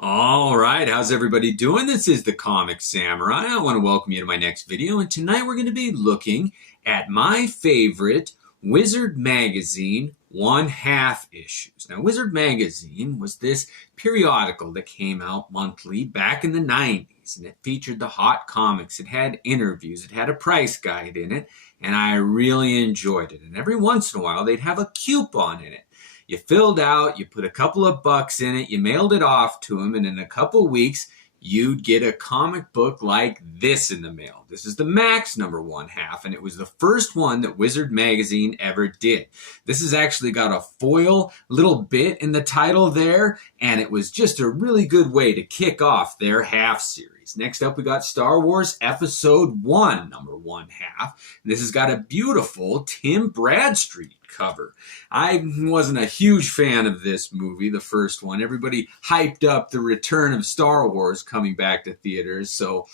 All right, how's everybody doing? This is the Comic Samurai. I want to welcome you to my next video, and tonight we're going to be looking at my favorite Wizard Magazine one-half issues. Now, Wizard Magazine was this periodical that came out monthly back in the 90s, and it featured the hot comics. It had interviews, it had a price guide in it, and I really enjoyed it. And every once in a while, they'd have a coupon in it. You filled out, you put a couple of bucks in it, you mailed it off to them, and in a couple of weeks, you'd get a comic book like this in the mail. This is the Max number one-half, and it was the first one that Wizard Magazine ever did. This has actually got a foil little bit in the title there, and it was just a really good way to kick off their half series. Next up, we got Star Wars Episode 1, number one-half. This has got a beautiful Tim Bradstreet cover. I wasn't a huge fan of this movie, the first one. Everybody hyped up the return of Star Wars coming back to theaters, so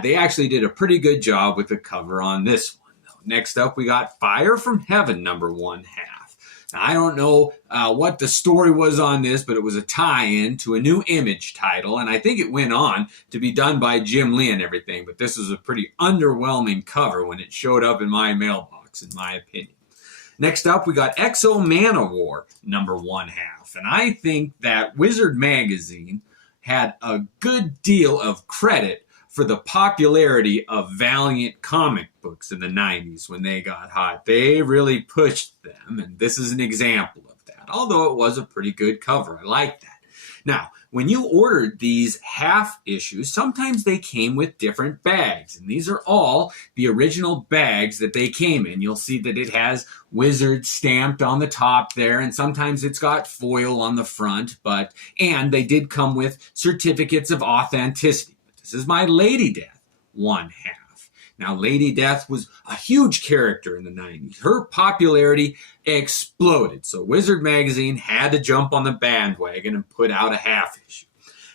they actually did a pretty good job with the cover on this one. Next up, we got Fire from Heaven, number one-half. Now, I don't know what the story was on this, but it was a tie-in to a new Image title, and I think it went on to be done by Jim Lee and everything, but this was a pretty underwhelming cover when it showed up in my mailbox, in my opinion. Next up, we got Exo Manowar, number one-half. And I think that Wizard Magazine had a good deal of credit for the popularity of Valiant comic books in the 90s when they got hot. They really pushed them, and this is an example of that, although it was a pretty good cover. I like that. Now, when you ordered these half issues, sometimes they came with different bags. And these are all the original bags that they came in. You'll see that it has Wizard stamped on the top there, and sometimes it's got foil on the front. And they did come with certificates of authenticity. But this is my Lady Death one-half. Now, Lady Death was a huge character in the 90s. Her popularity exploded, so Wizard Magazine had to jump on the bandwagon and put out a half issue.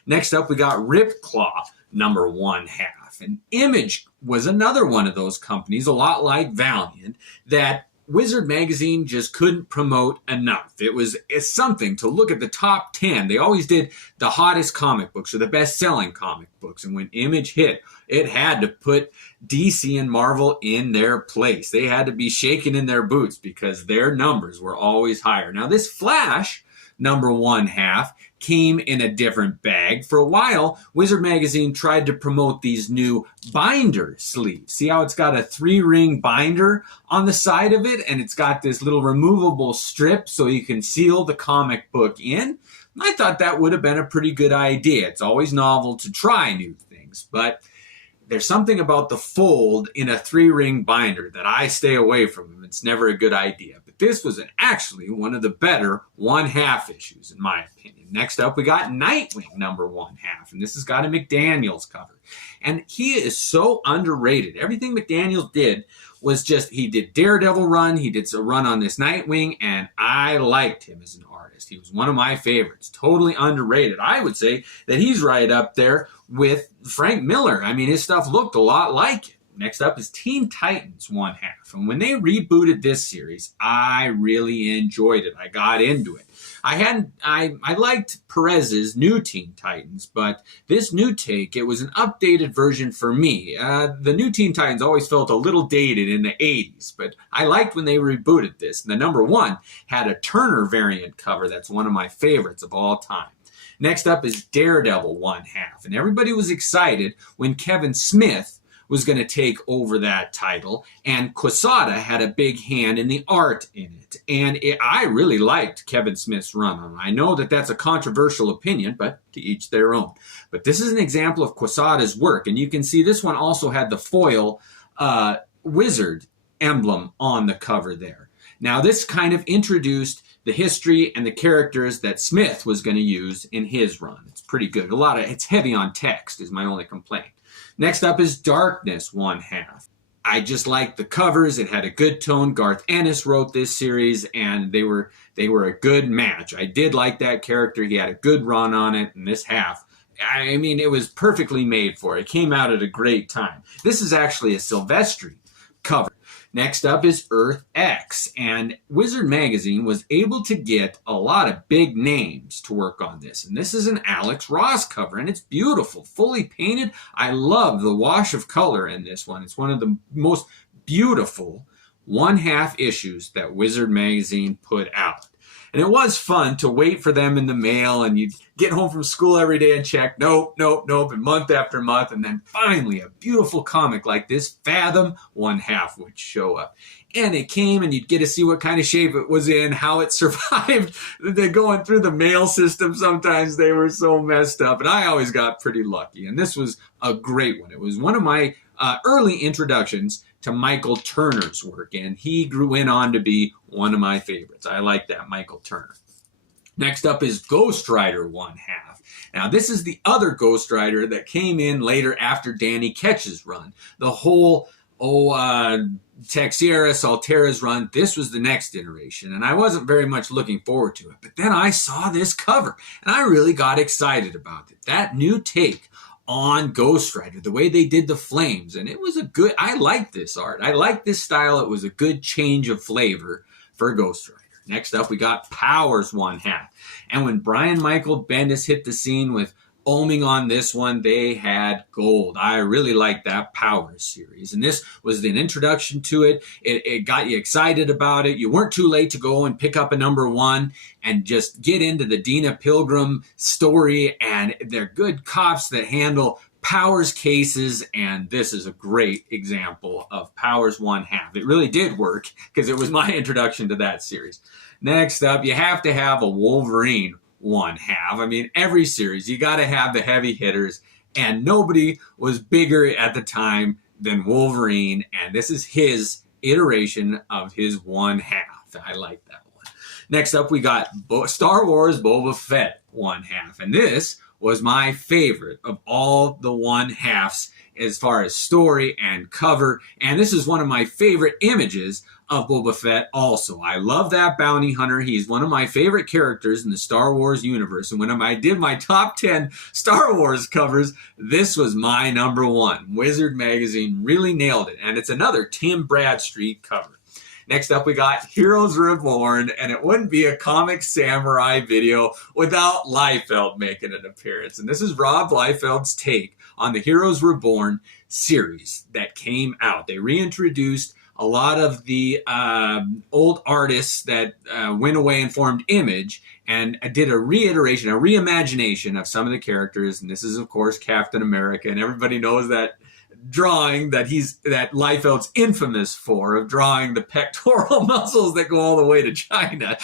Next up, we got Ripclaw, number one-half. And Image was another one of those companies, a lot like Valiant, that Wizard Magazine just couldn't promote enough. It's something to look at the top 10. They always did the hottest comic books or the best-selling comic books. And when Image hit, it had to put DC and Marvel in their place. They had to be shaken in their boots because their numbers were always higher. Now, this Flash, number one-half, came in a different bag. For a while, Wizard Magazine tried to promote these new binder sleeves. See how it's got a 3-ring binder on the side of it, and it's got this little removable strip so you can seal the comic book in? I thought that would have been a pretty good idea. It's always novel to try new things, but there's something about the fold in a 3-ring binder that I stay away from. It's never a good idea. But this was actually one of the better one-half issues, in my opinion. Next up, we got Nightwing, number one-half. And this has got a McDaniels cover. And he is so underrated. Everything McDaniels did was he did Daredevil run, he did a run on this Nightwing, and I liked him as an artist. He was one of my favorites. Totally underrated. I would say that he's right up there with Frank Miller. I mean, his stuff looked a lot like it. Next up is Teen Titans one-half. And when they rebooted this series, I really enjoyed it. I got into it. I liked Perez's new Teen Titans, but this new take, it was an updated version for me. The new Teen Titans always felt a little dated in the 80s, but I liked when they rebooted this. And the number one had a Turner variant cover that's one of my favorites of all time. Next up is Daredevil one-half, and everybody was excited when Kevin Smith was going to take over that title, and Quesada had a big hand in the art in it. And I really liked Kevin Smith's run on it. I know that that's a controversial opinion, but to each their own. But this is an example of Quesada's work, and you can see this one also had the foil wizard emblem on the cover there. Now, this kind of introduced the history and the characters that Smith was going to use in his run. It's pretty good. It's heavy on text is my only complaint. Next up is Darkness one-half. I just liked the covers. It had a good tone. Garth Ennis wrote this series, and they were a good match. I did like that character. He had a good run on it in this half. I mean, it was perfectly made for it. It came out at a great time. This is actually a Silvestri cover. Next up is Earth X, and Wizard Magazine was able to get a lot of big names to work on this. And this is an Alex Ross cover, and it's beautiful, fully painted. I love the wash of color in this one. It's one of the most beautiful 1/2 issues that Wizard Magazine put out. And it was fun to wait for them in the mail, and you'd get home from school every day and check, nope, and month after month, and then finally a beautiful comic like this, Fathom 1/2, would show up. And it came, and you'd get to see what kind of shape it was in, how it survived. They're going through the mail system. Sometimes they were so messed up, and I always got pretty lucky. And this was a great one. It was one of my early introductions to Michael Turner's work, and he went on to be one of my favorites. I like that Michael Turner. Next up is Ghost Rider 1/2. Now, this is the other Ghost Rider that came in later after Danny Ketch's run. The whole Texeira, Saltera's run, this was the next iteration, and I wasn't very much looking forward to it. But then I saw this cover, and I really got excited about it. That new take on Ghost Rider, the way they did the flames, and it was I liked this art. I liked this style. It was a good change of flavor for Ghost Rider. Next up, we got Powers 1/2. And when Brian Michael Bendis hit the scene with Oming on this one, they had gold. I really liked that Powers series. And this was an introduction to it. It got you excited about it. You weren't too late to go and pick up a #1 and just get into the Dina Pilgrim story. And they're good cops that handle Powers cases, and this is a great example of Powers 1/2. It really did work because it was my introduction to that series. Next up, you have to have a Wolverine 1/2. I mean, every series, you got to have the heavy hitters, and nobody was bigger at the time than Wolverine, and this is his iteration of his 1/2. I like that one. Next up, we got Star Wars Boba Fett 1/2, and this was my favorite of all the 1/2s as far as story and cover, and this is one of my favorite images of Boba Fett also. I love that bounty hunter. He's one of my favorite characters in the Star Wars universe, and when I did my top 10 Star Wars covers, this was my #1. Wizard Magazine really nailed it, and it's another Tim Bradstreet cover. Next up, we got Heroes Reborn, and it wouldn't be a Comicsamurai video without Liefeld making an appearance. And this is Rob Liefeld's take on the Heroes Reborn series that came out. They reintroduced a lot of the old artists that went away and formed Image, and did a reiteration, a reimagination of some of the characters. And this is, of course, Captain America, and everybody knows that drawing that Liefeld's infamous for, of drawing the pectoral muscles that go all the way to China.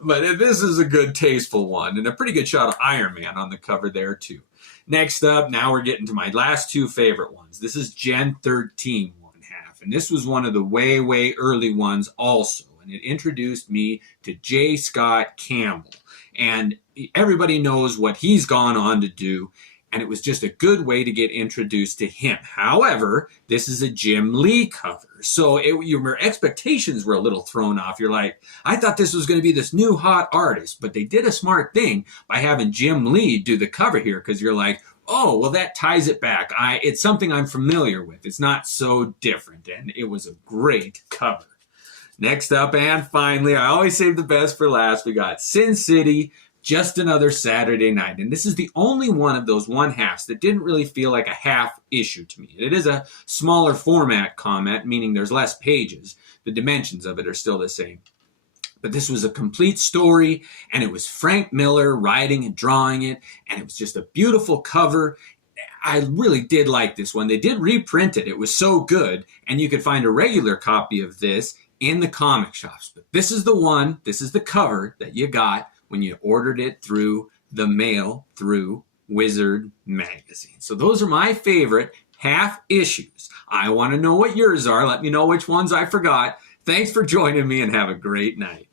But this is a good, tasteful one, and a pretty good shot of Iron Man on the cover there too. Next up, now we're getting to my last two favorite ones. This is Gen 13 1/2, and this was one of the way early ones also, and it introduced me to J. Scott Campbell, and everybody knows what he's gone on to do. And it was just a good way to get introduced to him. However, this is a Jim Lee cover. So your expectations were a little thrown off. You're like, I thought this was going to be this new hot artist. But they did a smart thing by having Jim Lee do the cover here. Because you're like, oh, well, that ties it back. It's something I'm familiar with. It's not so different. And it was a great cover. Next up, and finally, I always save the best for last. We got Sin City, Just Another Saturday Night. And this is the only one of those 1/2s that didn't really feel like a half issue to me. It is a smaller format comic, meaning there's less pages. The dimensions of it are still the same. But this was a complete story, and it was Frank Miller writing and drawing it, and it was just a beautiful cover. I really did like this one. They did reprint it. It was so good, and you could find a regular copy of this in the comic shops. But this is the one, this is the cover that you got when you ordered it through the mail through Wizard Magazine. So those are my favorite half issues. I want to know what yours are. Let me know which ones I forgot. Thanks for joining me, and have a great night.